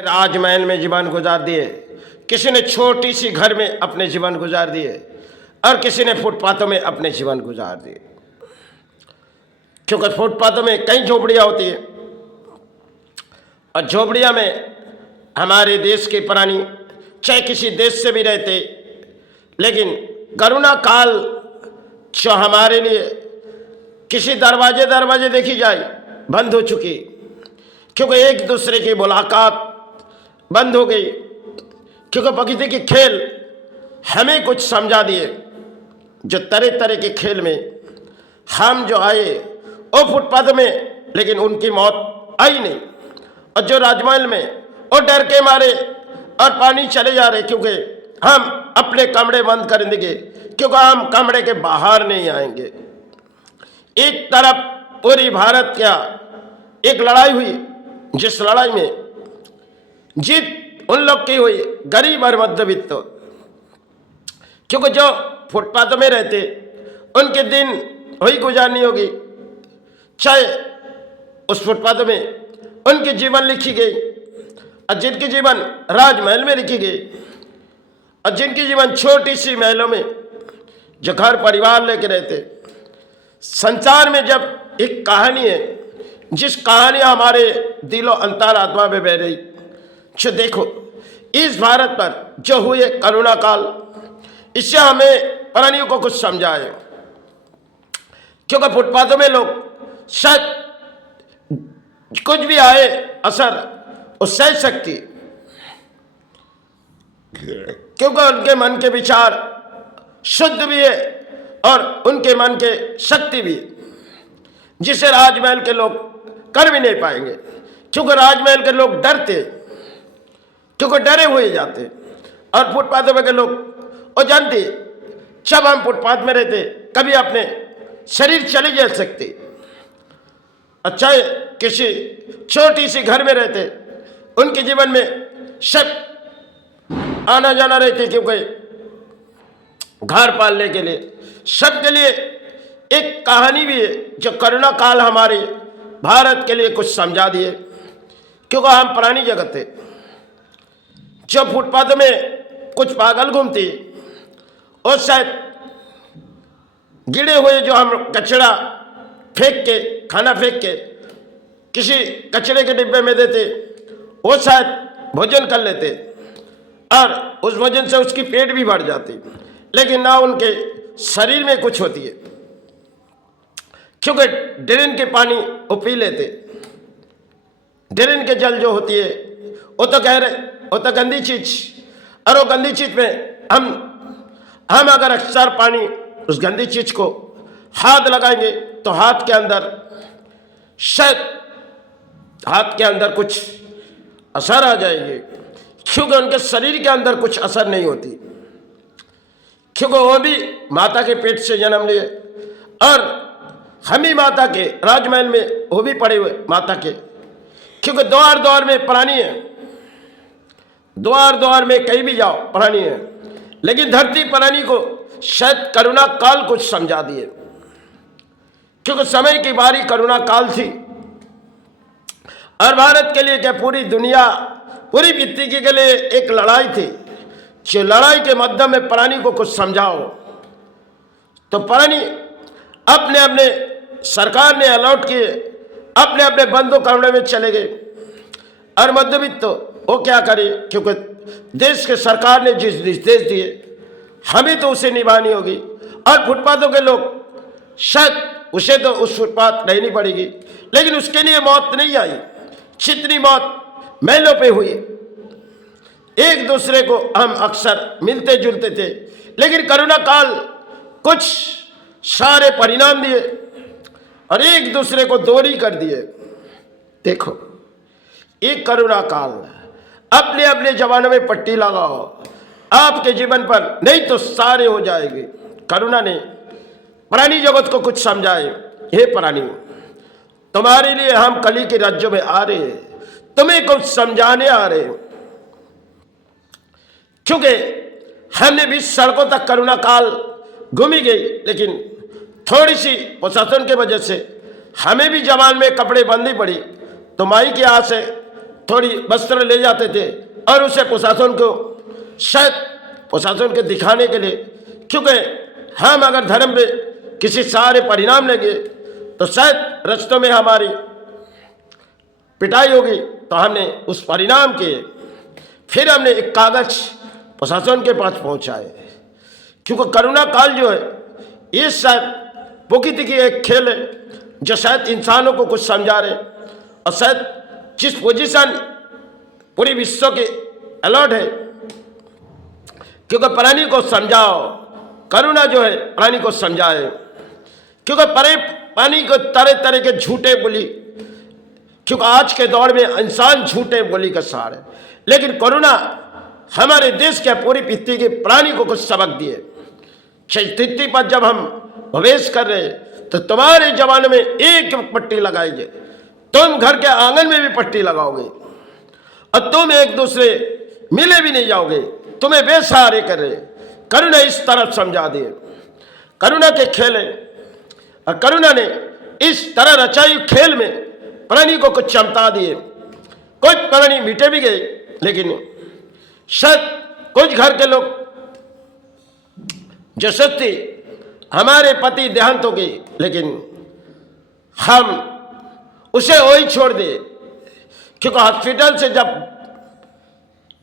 राजमहल में जीवन गुजार दिए, किसी ने छोटी सी घर में अपने जीवन गुजार दिए और किसी ने फुटपाथों में अपने जीवन गुजार दिए। क्योंकि फुटपाथों में कई झोपड़ियाँ होती है और झोपड़ियाँ में हमारे देश के प्राणी चाहे किसी देश से भी रहते, लेकिन करुणा काल जो हमारे लिए किसी दरवाजे देखी जाए बंद हो चुकी, क्योंकि एक दूसरे की मुलाकात बंद हो गई, क्योंकि प्रकृति के खेल हमें कुछ समझा दिए। जो तरह तरह के खेल में हम जो आए वो फुटपाथ में, लेकिन उनकी मौत आई नहीं। और जो राजमहल में वो डर के मारे और पानी चले जा रहे, क्योंकि हम अपने कमरे बंद कर देंगे, क्योंकि हम कमरे के बाहर नहीं आएंगे। एक तरफ पूरी भारत का एक लड़ाई हुई, जिस लड़ाई में जीत उन लोग की हुई गरीब और मध्यवित्त, क्योंकि जो फुटपाथ में रहते उनके दिन वही गुजारनी होगी, चाहे उस फुटपाथ में उनकी जीवन लिखी गई और जिनकी जीवन राजमहल में लिखी गई और जिनकी जीवन छोटी सी महलों में जो घर परिवार लेके रहते। संसार में जब एक कहानी है, जिस कहानी हमारे दिलो अंतरात्मा में बह रही, जो देखो इस भारत पर जो हुए करुणा काल, इससे हमें प्राणियों को कुछ समझाए। क्योंकि फुटपाथों में लोग शायद कुछ भी आए असर वो सह सकती, क्योंकि उनके मन के विचार शुद्ध भी है और उनके मन के शक्ति भी है, जिसे राजमहल के लोग कर भी नहीं पाएंगे। क्योंकि राजमहल के लोग डरते, क्योंकि डरे हुए जाते, और फुटपाथों के लोग वो जानते जब हम फुटपाथ में रहते कभी अपने शरीर चले जा सकते, और चाहे किसी छोटी सी घर में रहते उनके जीवन में सब आना जाना रहते, क्योंकि घर पालने के लिए सबके लिए एक कहानी भी है जो करुणा काल हमारे भारत के लिए कुछ समझा दिए। क्योंकि हम प्राणी जगत है, जो फुटपाथ में कुछ पागल घूमती और शायद गिरे हुए जो हम कचरा फेंक के, खाना फेंक के किसी कचरे के डिब्बे में देते, वो शायद भोजन कर लेते और उस भोजन से उसकी पेट भी भर जाती, लेकिन ना उनके शरीर में कुछ होती है, क्योंकि ड्रेन के पानी वो पी लेते। ड्रेन के जल जो होती है वो तो कह रहे वो तो गंदी चीज, और वो गंदी चीज में हम अगर अक्सर पानी उस गंदी चीज को हाथ लगाएंगे तो हाथ के अंदर शायद हाथ के अंदर कुछ असर आ जाएगी, क्योंकि उनके शरीर के अंदर कुछ असर नहीं होती, क्योंकि वो भी माता के पेट से जन्म लिए और हम ही माता के राजमहल में वो भी पड़े हुए माता के, क्योंकि द्वार द्वार में प्राणी है, द्वार द्वार में कहीं भी जाओ प्राणी है, लेकिन धरती प्राणी को शायद करुणा काल कुछ समझा दिए, क्योंकि समय की बारी करुणा काल थी और भारत के लिए क्या पूरी दुनिया पूरी पृथ्वी के लिए एक लड़ाई थी। जो लड़ाई के मध्य में प्राणी को कुछ समझाओ, तो प्राणी अपने अपने सरकार ने अलॉट किए, अपने अपने बंदों कमरे में चले गए, और मध्यवित्त तो वो क्या करे, क्योंकि देश के सरकार ने जिस निर्देश दिए हमें तो उसे निभानी होगी। और फुटपाथों के लोग शायद उसे तो उस फुटपाथ रहनी पड़ेगी, लेकिन उसके लिए मौत नहीं आई, जितनी मौत महलों पे हुई। एक दूसरे को हम अक्सर मिलते जुलते थे, लेकिन करुणा काल कुछ सारे परिणाम दिए और एक दूसरे को दूरी कर दिए। देखो एक करुणा काल, अपने अपने जवानों में पट्टी लगाओ आपके जीवन पर, नहीं तो सारे हो जाएंगे। करुणा ने प्राणी जगत को कुछ समझाए, हे प्राणी तुम्हारे लिए हम कली के राज्यों में आ रहे हैं, तुम्हें कुछ समझाने आ रहे हैं, क्योंकि हमने भी सड़कों तक करुणा काल घूमी गई, लेकिन थोड़ी सी प्रशासन की वजह से हमें भी जवान में कपड़े बंदी पड़ी। तो माई की आस है थोड़ी वस्त्र ले जाते थे और उसे प्रशासन को शायद प्रशासन को दिखाने के लिए, क्योंकि हम अगर धर्म पे किसी सारे परिणाम लेंगे तो शायद रस्तों में हमारी पिटाई होगी, तो हमने उस परिणाम के फिर हमने एक कागज प्रशासन के पास पहुंचाए, क्योंकि करुणा काल जो है ये शायद प्रकृति की एक खेल है जो शायद इंसानों को कुछ समझा रहे, और शायद जिस पोजीशन पूरी विश्व के अलर्ट है, क्योंकि प्राणी को समझाओ, करुणा जो है प्राणी को समझाए, क्योंकि प्राणी को तरह तरह के झूठे बोली, क्योंकि आज के दौर में इंसान झूठे बोली का सार है, लेकिन करुणा हमारे देश के पूरी पृथ्वी के प्राणी को कुछ सबक दिए। स्थिति पर जब हम प्रवेश कर रहे तो तुम्हारे जमाने में एक पट्टी लगाएंगे, तुम घर के आंगन में भी पट्टी लगाओगे और तुम एक दूसरे मिले भी नहीं जाओगे, तुम्हें बेसहारे कर रहे। करुणा इस तरफ समझा दिए, करुणा के खेल है, और करुणा ने इस तरह रचाई खेल में प्राणी को कुछ चमता दिए। कुछ प्राणी मिटे भी गए, लेकिन शायद कुछ घर के लोग जो सोचते हमारे पति देहांत हो गए, लेकिन हम उसे वही छोड़ दे, क्योंकि हॉस्पिटल से जब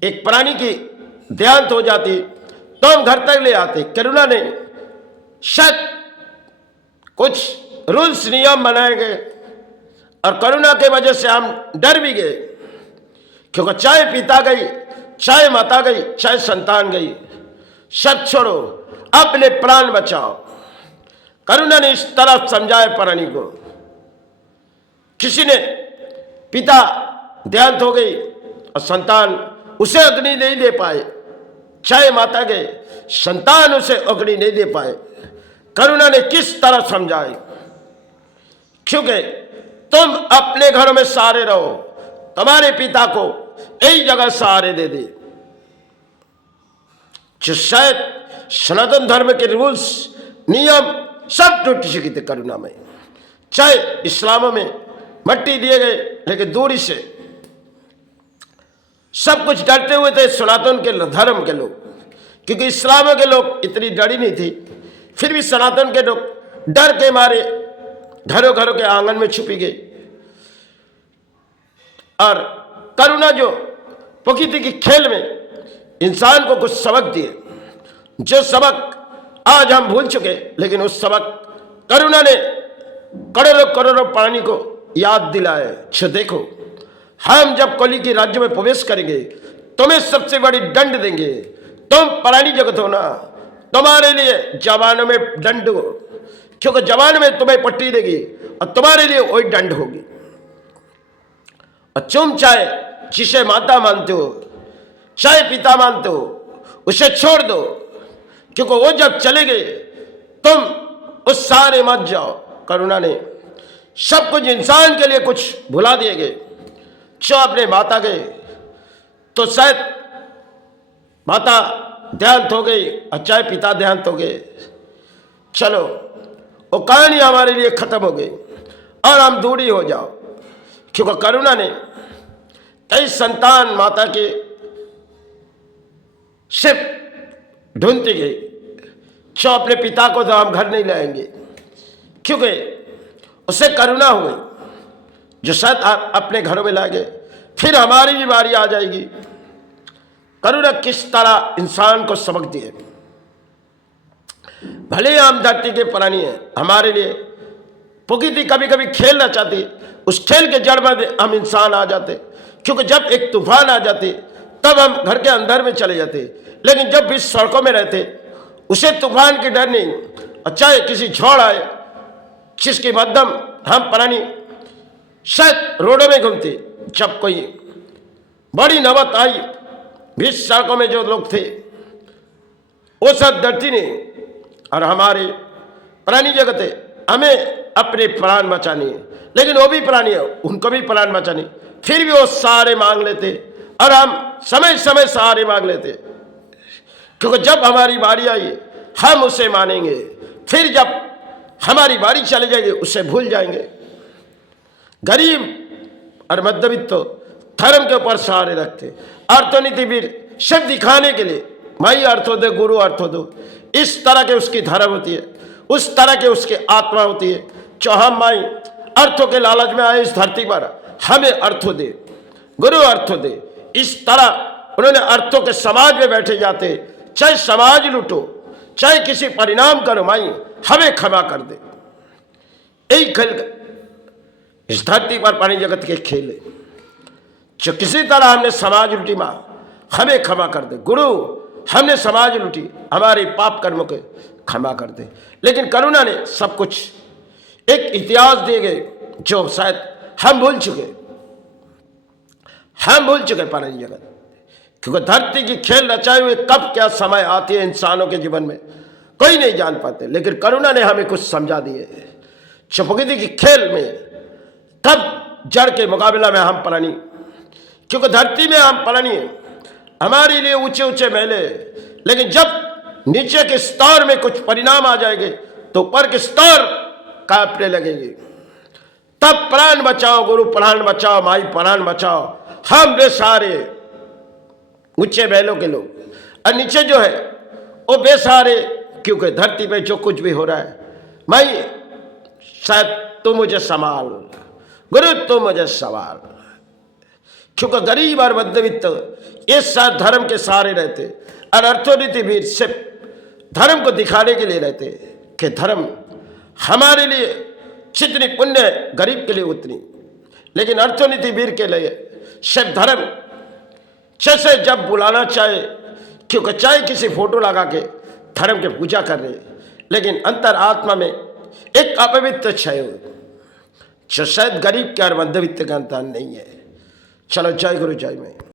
एक प्राणी की देहांत हो जाती तो हम घर तक ले आते। करुणा ने शायद कुछ रूल्स नियम बनाए गए, और करुणा के वजह से हम डर भी गए, क्योंकि चाहे पिता गई, चाहे माता गई, चाहे संतान गई, सब छोड़ो, अपने प्राण बचाओ। करुणा ने इस तरह समझाया प्राणी को। किसी ने पिता देहांत हो गई और संतान उसे अग्नि नहीं दे पाए, चाहे माता गए, संतान उसे अग्नि नहीं दे पाए। करुणा ने किस तरह समझाए, क्योंकि तुम अपने घरों में सहारे रहो, तुम्हारे पिता को यही जगह सहारे दे दे। जो शायद सनातन धर्म के रूल्स नियम सब टूट चुके थे करुणा में। चाहे इस्लाम में मट्टी दिए गए, लेकिन दूरी से सब कुछ डरते हुए थे सनातन के धर्म के लोग, क्योंकि इस्लाम के लोग इतनी डरी नहीं थी, फिर भी सनातन के लोग डर के मारे घरों घरों के आंगन में छुपी गई। और करुणा जो प्रकृति की खेल में इंसान को कुछ सबक दिए, जो सबक आज हम भूल चुके, लेकिन उस सबक करुणा ने करोड़ों करोड़ों प्राणी को याद दिलाए। छो देखो, हम जब कली के राज्य में प्रवेश करेंगे तुम्हें सबसे बड़ी दंड देंगे, तुम प्राणी जगत हो ना, तुम्हारे लिए जवानों में दंड हो, क्योंकि जवान में तुम्हें पट्टी देगी और तुम्हारे लिए वही दंड होगी। और तुम चाहे जिसे माता मानते हो, चाहे पिता मानते हो, उसे छोड़ दो, क्योंकि वो जब चले गए तुम उस सारे मत जाओ। करुणा ने सब कुछ इंसान के लिए कुछ भुला दिए गए। जो अपने माता गए तो शायद माता देहांत हो गई, और चाहे पिता देहांत हो गए, चलो वो कहानी हमारे लिए खत्म हो गई और हम दूरी हो जाओ, क्योंकि करुणा ने कई संतान माता के सिर्फ ढूंढती गई। जो अपने पिता को तो हम घर नहीं लाएंगे, क्योंकि उसे करुणा हुई, जो शायद आप अपने घरों में लाएंगे, फिर हमारी भी बारी आ जाएगी। करुणा किस तरह इंसान को सबक दिए। भले ही हम धरती के प्राणी हैं, हमारे लिए प्रकृति कभी कभी खेल रचाती, उस खेल के जड़ में हम इंसान आ जाते, क्योंकि जब एक तूफान आ जाती तब हम घर के अंदर में चले जाते, लेकिन जब भी सड़कों में रहते उसे तूफान की डर नहीं, और चाहे किसी झोड़ आए जिसके मध्यम हम प्राणी शायद रोडों में घूमते। जब कोई बड़ी नौबत आई, बीच सड़कों में जो लोग थे वो सब डरती नहीं, और हमारे प्राणी जगत है, हमें अपने प्राण बचाने, लेकिन वो भी प्राणी है, उनको भी प्राण बचाने, फिर भी वो सहारे मांग लेते, और हम समय समय सहारे मांग लेते, क्योंकि जब हमारी बारी आई हम उसे मानेंगे, फिर जब हमारी बारी चले जाएगी उसे भूल जाएंगे। गरीब और मध्यवित्त तो धर्म के ऊपर सहारे रखते। अर्थनीतिवीर सिर्फ दिखाने के लिए भाई अर्थो दे गुरु अर्थो दो, इस तरह के उसकी धर्म होती है, उस तरह के उसकी आत्मा होती है। जो हम माई अर्थों के लालच में आए इस धरती पर, हमें अर्थो दे गुरु अर्थो दे, इस तरह उन्होंने अर्थों के समाज में बैठे जाते। चाहे समाज लूटो, चाहे किसी परिणाम करो, माई हमें क्षमा कर दे। यही खेल इस धरती पर पानी जगत के खेल है। जो किसी तरह हमने समाज लूटी, माँ हमें क्षमा कर दे। गुरु हमने समाज लूटी, हमारे पाप कर्मों के क्षमा कर दे। लेकिन करुणा ने सब कुछ एक इतिहास दे गए जो शायद हम भूल चुके पानी जगत। क्योंकि धरती की खेल रचाए हुए कब क्या समय आती है इंसानों के जीवन में कोई नहीं जान पाते। लेकिन करुणा ने हमें कुछ समझा दिए। प्रकृति की खेल में तब जड़ के मुकाबला में हम प्राणी, क्योंकि धरती में हम प्राणी हमारे लिए ऊंचे ऊंचे महले, लेकिन जब नीचे के स्तर में कुछ परिणाम आ जाएंगे तो ऊपर के स्तर कांपने लगेंगे। तब प्राण बचाओ गुरु, प्राण बचाओ माई, प्राण बचाओ। हम बेसहारे ऊंचे महलों के लोग, और नीचे जो है वो बेसहारे, क्योंकि धरती पे जो कुछ भी हो रहा है माई शायद तू मुझे संभाल गुरु, तू मुझे संभाल। क्योंकि गरीब और मध्यवित्त ये साथ धर्म के सहारे रहते, और अर्थनीतिवीर सिर्फ धर्म को दिखाने के लिए रहते कि धर्म हमारे लिए जितनी पुण्य गरीब के लिए उतनी। लेकिन अर्थनीतिवीर के लिए सिर्फ धर्म जैसे जब बुलाना चाहे, क्योंकि चाहे किसी फोटो लगा के धर्म की पूजा कर रहे, लेकिन अंतर आत्मा में एक अपवित्र क्षय हो जो शायद गरीब के और मध्यवित्त का अंतर नहीं है। चलो जय गुरु जय मैं।